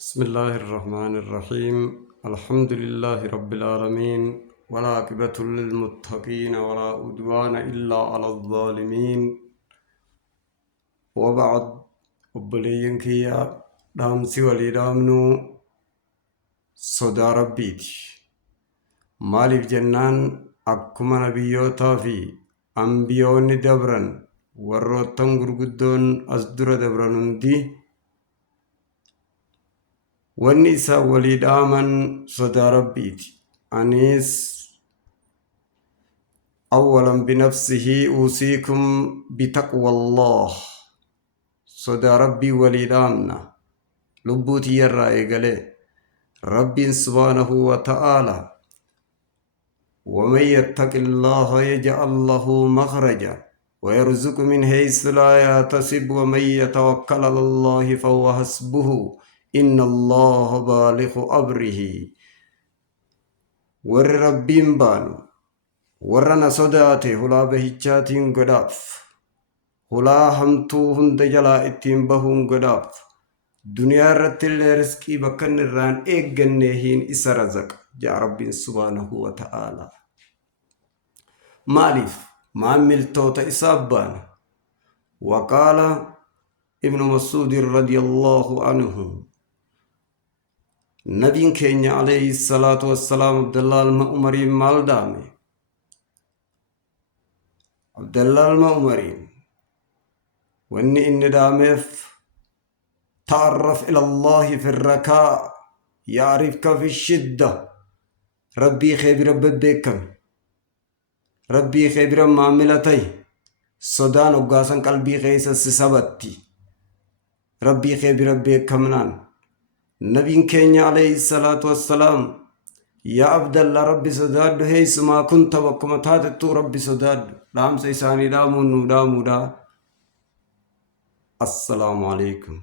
بسم الله الرحمن الرحيم. الحمد لله رب العالمين، ولا عاقبة للمتقين ولا عدوان إلا على الظالمين. وبعد أبليين كيا دامسي وليدامنو صدا ربيتي مالف جنان أكما نبيوتا في أنبيوني دبرن وروتن غرغدون أصدر دبرن دي wanni isaa walii dhaaman sodaa rabbiiti. Anis awwalan binafsihi uusiikum bitaqwa Allah. Sodaa rabbii walii dhaamna lubbuu tiyyarraa eegalee rabbiin subhaanahu wa ta'aala ومن يتق الله يجعل له مخرجا ويرزق من حيث لا يحتسب ومن يتوكل على الله فهو حسبه إن الله بالغ أمره. ور ربين بانو ورنا صداته هلا بهجاتين قداف هلا همتو هند جلا اتين بهون قداف دنيا رتل رزقي بكن الران ايقنهين اسرزق جاء رب سبحانه وتعالى مالف ما عملتوت إسابان. وقال ابن مسعود رضي الله عنه نبي كينيا عليه الصلاة والسلام عبد الله المأمري مالدامي عبد الله المأمري واني إن دامف تعرف إلى الله في الركاء يعرفك في الشدة. ربي خيب رب بكم ربي خيبر معاملتي صدان وقاسن قلبي خيس سسبتي ربي خيبر بكمنان. نبي كينيا عليه الصلاة والسلام يا عبد الله ربي صداد هيس ما كنت وكما تاتت ربي صداد رام سيساني دامو دا. السلام عليكم.